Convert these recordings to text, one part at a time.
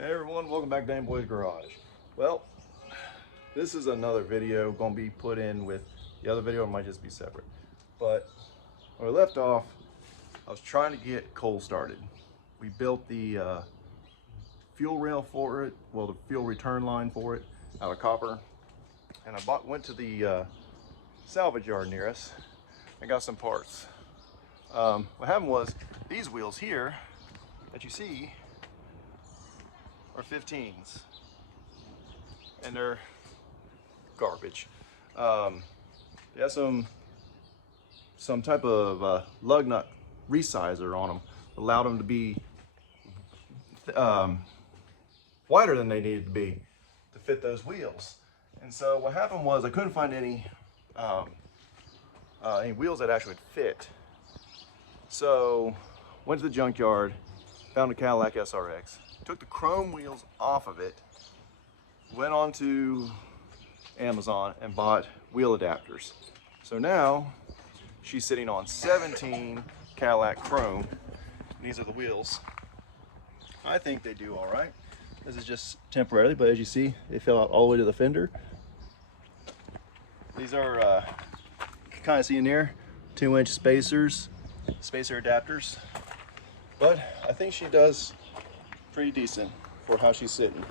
Hey everyone, welcome back to Dane Boy's Garage. Well, this is another video going to be put in with the other video. It might just be separate. But when we left off, I was trying to get coal started. We built the fuel rail for it, well, the fuel return line for it out of copper. And I went to the salvage yard near us and got some parts. What happened was these wheels here that you see are 15s, and they're garbage. They have some type of lug nut resizer on them, allowed them to be wider than they needed to be to fit those wheels. And so what happened was I couldn't find any wheels that actually would fit. So went to the junkyard, found a Cadillac SRX, took the chrome wheels off of it, went on to Amazon and bought wheel adapters. So now she's sitting on 17 Cadillac chrome. These are the wheels. I think they do all right. This is just temporarily, but as you see, they fell out all the way to the fender. These are, you can kind of see in there, 2-inch spacer adapters. But I think she does pretty decent for how she's sitting.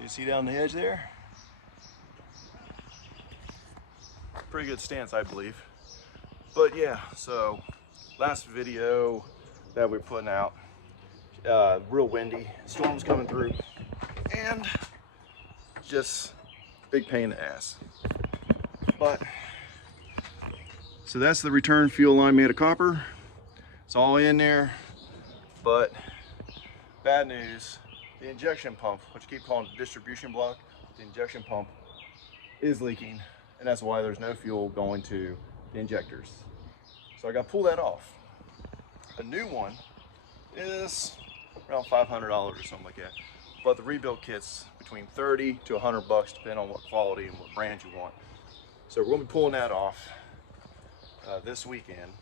You see down the edge there? Pretty good stance, I believe. But yeah, so last video that we're putting out, real windy, storms coming through, and just big pain in the ass. But so that's the return fuel line made of copper. It's all in there, but bad news, the injection pump, which you keep calling the distribution block, the injection pump is leaking, and that's why there's no fuel going to the injectors. So I got to pull that off. A new one is around $500 or something like that, but the rebuild kit's between 30 to 100 bucks, depending on what quality and what brand you want. So we're going to be pulling that off this weekend.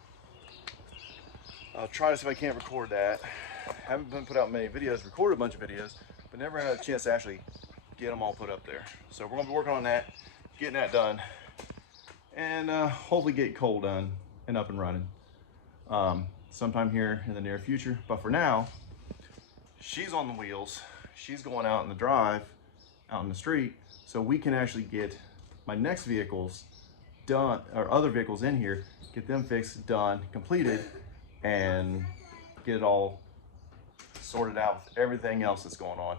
I'll try to see if I can't record that. Haven't been put out many videos, recorded a bunch of videos, but never had a chance to actually get them all put up there. So we're gonna be working on that, getting that done, and hopefully get coal done and up and running sometime here in the near future. But for now, she's on the wheels. She's going out in the drive, out in the street, so we can actually get my next vehicles done, or other vehicles in here, get them fixed, done, completed, and get it all sorted out with everything else that's going on.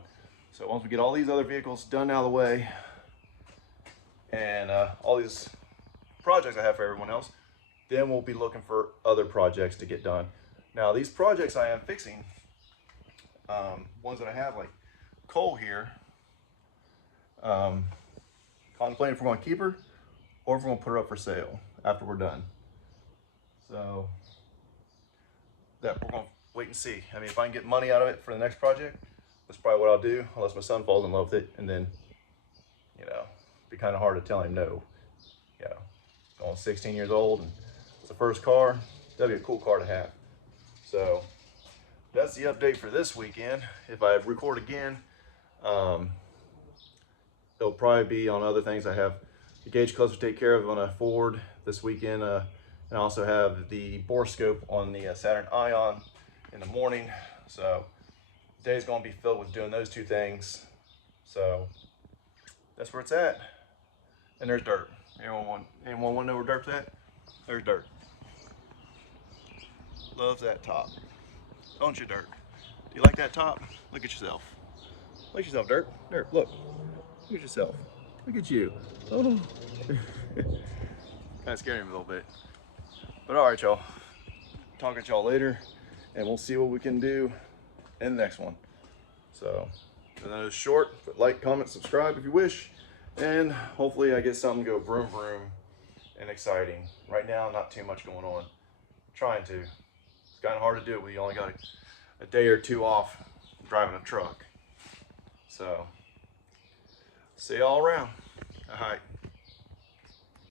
So once we get all these other vehicles done out of the way, and all these projects I have for everyone else, then we'll be looking for other projects to get done. Now these projects I am fixing, ones that I have, like coal here, contemplating if we're going to keep her or if we're going to put her up for sale after we're done. So that we're going to wait and see. I mean, if I can get money out of it for the next project, that's probably what I'll do, unless my son falls in love with it, and then, you know, it'd be kind of hard to tell him no. You know, going 16 years old, and it's the first car, that'd be a cool car to have. So that's the update for this weekend. If I record again, it'll probably be on other things. I have the gauge clutch to take care of on a Ford this weekend, and I also have the bore scope on the Saturn Ion in the morning. So the day's gonna be filled with doing those two things. So that's where it's at. And there's dirt. Anyone want to know where dirt's at? There's dirt. Loves that top. Don't you, Dirt? Do you like that top? Look at yourself. Look at yourself, Dirt. Dirt, look. Look at yourself. Look at you. Oh. Kind of scared him a little bit. But all right, y'all. Talk to y'all later, and we'll see what we can do in the next one. So, I know it's short, but like, comment, subscribe if you wish, and hopefully I get something to go vroom vroom and exciting. Right now, not too much going on. I'm trying to. It's kind of hard to do when you only got a day or two off driving a truck. So, see y'all around. All right.